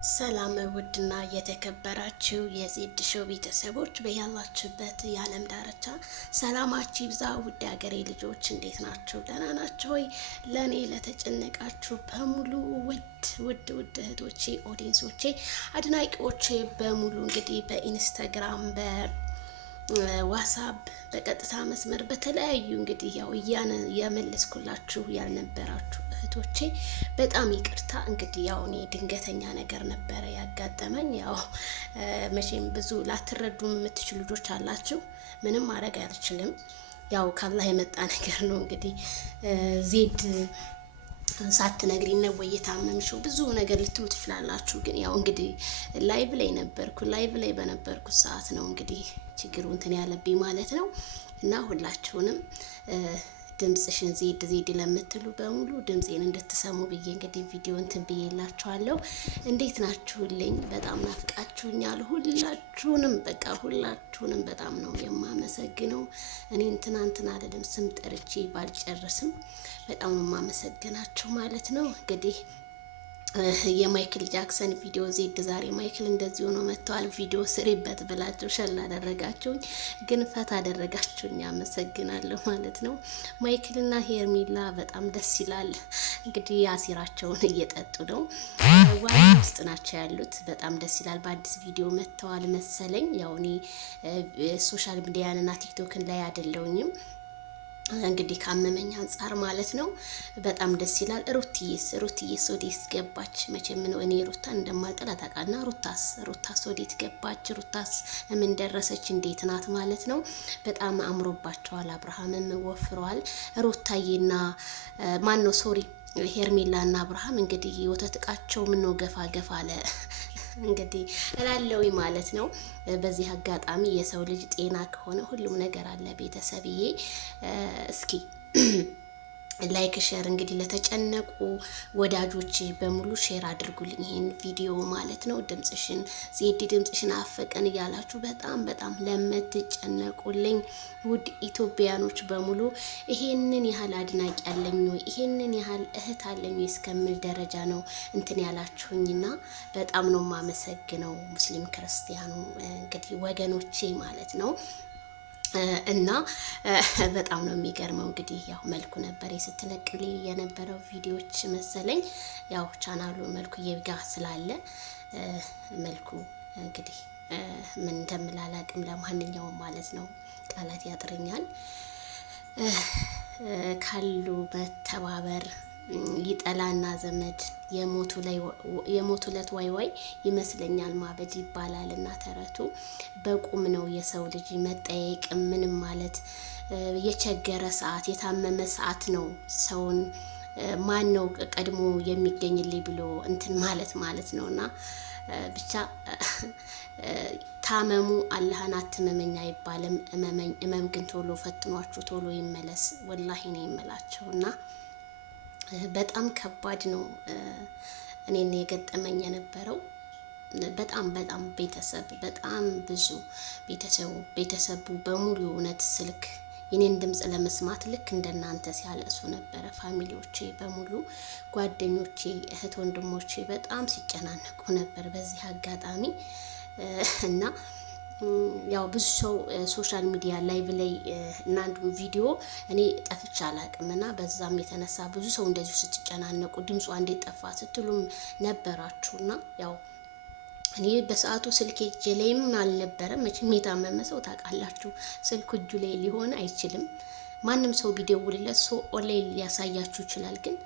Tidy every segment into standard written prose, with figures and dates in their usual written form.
ሰላም ውድና የተከበራችሁ የዜድ ሾው ቤተሰቦች በያላችሁበት የዓለም ዳርቻ ሰላማችሁ ይብዛ። ውድ ሀገሬ ልጆች እንዴት ናችሁ? ደህና ናችሁ ወይ? ለእኔ ለተጨነቃችሁ በሙሉ ውድ እህቶቼ፣ ኦዲየንሶቼ፣ አድናቂዎቼ በሙሉ እንግዲህ በኢንስታግራም ዋትስአፕ በቀጥታ መስመር በተለያዩ እንግዲህ ያው የመለስኩላችሁ ያልነበራችሁ እህቶቼ በጣም ይቅርታ። እንግዲህ ያው እኔ ድንገተኛ ነገር ነበረ ያጋጠመኝ። ያው መቼም ብዙ ላትረዱም የምትችሉ ልጆች አላችሁ። ምንም ማድረግ አልችልም። ያው ካላህ የመጣ ነገር ነው። እንግዲህ ዜድ ሳትነግሪኝ ነው ወይ የታመምሽው? ብዙ ነገር ልትሉ ትችላላችሁ። ግን ያው እንግዲህ ላይቭ ላይ ነበርኩ። ላይቭ ላይ በነበርኩት ሰዓት ነው እንግዲህ ችግሩ እንትን ያለብኝ ማለት ነው። እና ሁላችሁንም ድምጽሽን ዜድ ለምትሉ በሙሉ ድምጼን እንድትሰሙ ብዬ እንግዲህ ቪዲዮ እንትን ብዬላችኋለሁ። እንዴት ናችሁልኝ? በጣም ናፍቃችሁኛል። ሁላችሁንም በቃ ሁላችሁንም በጣም ነው የማመሰግነው። እኔን ትናንትና አይደለም ስም ጠርቼ ባልጨርስም በጣም ነው የማመሰግናችሁ ማለት ነው። እንግዲህ የማይክል ጃክሰን ቪዲዮ ዜድ ዛሬ ማይክል እንደዚህ ሆኖ መጥተዋል ቪዲዮ ስሪበት ብላችሁ ሸል አደረጋችሁኝ፣ ግን ፈታ አደረጋችሁኝ። አመሰግናለሁ ማለት ነው። ማይክልና ሄርሜላ በጣም ደስ ይላል። እንግዲህ አሲራቸውን እየጠጡ ነው። ዋና ውስጥ ናቸው ያሉት። በጣም ደስ ይላል። በአዲስ ቪዲዮ መጥተዋል መሰለኝ። ያው እኔ ሶሻል ሚዲያንና ቲክቶክን ላይ አይደለሁኝም እንግዲህ ካመመኝ አንጻር ማለት ነው። በጣም ደስ ይላል። ሩትዬስ ወዴት ገባች? መቼም ነው እኔ ሩታን እንደማልጠላ ታውቃና፣ ሩታስ ወዴት ገባች? ሩታስ ምን ደረሰች? እንዴት ናት ማለት ነው። በጣም አምሮባቸዋል። አብርሃምም ወፍሯል። ሩታዬና ማን ነው ሶሪ ሄርሜላና አብርሃም እንግዲህ የወተት እቃቸው ምን ነው ገፋ አለ እንግዲህ እላለዊ ማለት ነው። በዚህ አጋጣሚ የሰው ልጅ ጤና ከሆነ ሁሉም ነገር አለ። ቤተሰብዬ እስኪ ላይክ ሼር እንግዲህ ለተጨነቁ ወዳጆች በሙሉ ሼር አድርጉልኝ ይሄን ቪዲዮ ማለት ነው። ድምጽሽን አፈቀን እያላችሁ በጣም ለምትጨነቁልኝ ውድ ኢትዮጵያኖች በሙሉ ይሄንን ያህል አድናቂ አለኝ ወይ ይሄንን ያህል እህት አለኝ ወይ እስከምል ደረጃ ነው እንትን ያላችሁኝና በጣም ነው የማመሰግነው። ሙስሊም ክርስቲያኑ እንግዲህ ወገኖቼ ማለት ነው። እና በጣም ነው የሚገርመው። እንግዲህ ያው መልኩ ነበር ስትለቅልኝ የነበረው ቪዲዮዎች መሰለኝ። ያው ቻናሉ መልኩ የጋ ስላለ መልኩ እንግዲህ ምን እንደምላላቅም ለማንኛውም ማለት ነው ቃላት ያጥረኛል። ካሉ መተባበር ይጠላና ዘመድ የሞቱ ለት ዋይ ይመስለኛል ማበድ ይባላልና ተረቱ። በቁም ነው የሰው ልጅ መጠየቅ ምንም ማለት የቸገረ ሰዓት የታመመ ሰዓት ነው ሰውን ማን ነው ቀድሞ የሚገኝልኝ ብሎ እንትን ማለት ነውና ብቻ ታመሙ አላህን አትመመኝ አይባልም። እመም ግን ቶሎ ፈትኗችሁ ቶሎ ይመለስ። ወላሂ ነው የምላቸውና በጣም ከባድ ነው። እኔን የገጠመኝ የነበረው በጣም ቤተሰብ በጣም ብዙ ቤተሰቡ በሙሉ እውነት ስልክ የኔን ድምጽ ለመስማት ልክ እንደናንተ ሲያለቅሱ ነበረ። ፋሚሊዎቼ በሙሉ ጓደኞቼ፣ እህት ወንድሞቼ በጣም ሲጨናነቁ ነበር በዚህ አጋጣሚ እና ያው ብዙ ሰው ሶሻል ሚዲያ ላይቭ ላይ እና አንዱ ቪዲዮ እኔ ጠፍቼ አላቅም እና በዛም የተነሳ ብዙ ሰው እንደዚሁ ስትጨናነቁ ድምጿ እንዴት ጠፋ ስትሉም ነበራችሁና ያው እኔ በሰዓቱ ስልክ እጄ ላይም አልነበረም። መቼም የታመመ ሰው ታውቃላችሁ ስልኩ እጁ ላይ ሊሆን አይችልም። ማንም ሰው ቢደውልለት ሰው ኦንላይን ሊያሳያችሁ ይችላል። ግን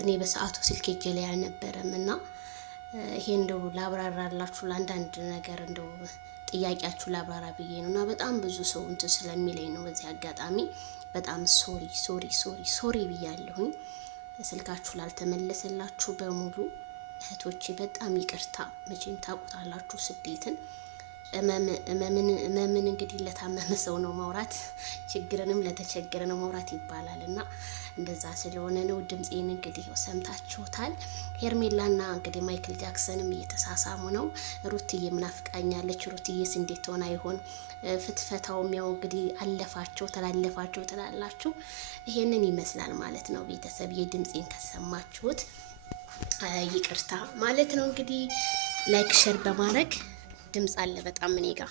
እኔ በሰዓቱ ስልክ እጄ ላይ አልነበረም እና ይሄ እንደው ላብራራላችሁ ለአንዳንድ ነገር እንደው ጥያቄያችሁ ላብራራ ብዬ ነው እና በጣም ብዙ ሰው እንትን ስለሚለኝ ነው። በዚህ አጋጣሚ በጣም ሶሪ ብያለሁኝ። ስልካችሁ ላልተመለሰላችሁ በሙሉ እህቶቼ በጣም ይቅርታ። መቼም ታውቁታላችሁ ስደትን እመምን እንግዲህ ለታመመ ሰው ነው ማውራት፣ ችግርንም ለተቸገረ ነው ማውራት ይባላል እና እንደዛ ስለሆነ ነው። ድምጼን እንግዲህ ሰምታችሁታል። ሄርሜላና እንግዲህ ማይክል ጃክሰንም እየተሳሳሙ ነው። ሩትዬ ምናፍቃኛለች። ሩትዬስ እንዴት ሆና ይሆን? ፍትፈታውም ያው እንግዲህ አለፋቸው ተላለፋቸው ትላላችሁ። ይሄንን ይመስላል ማለት ነው ቤተሰብ። የድምጼን ከሰማችሁት ይቅርታ ማለት ነው። እንግዲህ ላይክ ሸር በማድረግ ድምፅ አለ በጣም እኔ ጋር